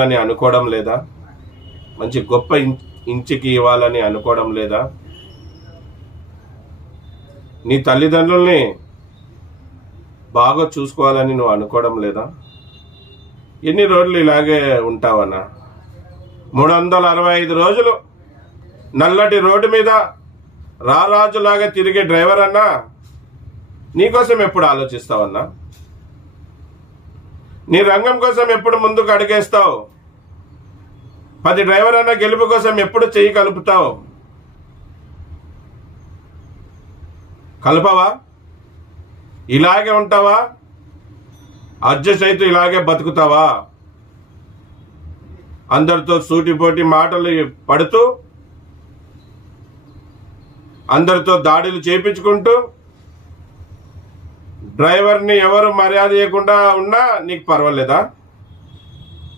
అని అనుకోవడం లేదా? మంచి గొప్ప ఇంటికి ఇవ్వాలని అనుకోవడం లేదా? నీ తల్లిదండ్రుల్ని బాగా చూసుకోవాలని నువ్వు అనుకోవడం లేదా? ఎన్ని రోజులు ఇలాగే ఉంటావన్నా? 365 రోజులు నల్లటి రోడ్డు మీద రారాజులాగా తిరిగే డ్రైవర్ అన్నా నీకోసం ఎప్పుడు ఆలోచిస్తావన్నా? నీ రంగం కోసం ఎప్పుడు ముందుకు అడిగేస్తావు? 10 డ్రైవర్ అన్న గెలుపు కోసం ఎప్పుడు చెయ్యి కలుపుతావు? కలపవా? ఇలాగే ఉంటావా? అడ్జస్ట్ అయితే ఇలాగే బతుకుతావా? అందరితో సూటిపోటి మాటలు పడుతూ, అందరితో దాడులు చేయించుకుంటూ, డ్రైవర్ని ఎవరు మర్యాద చేయకుండా ఉన్నా నీకు పర్వాలేదా?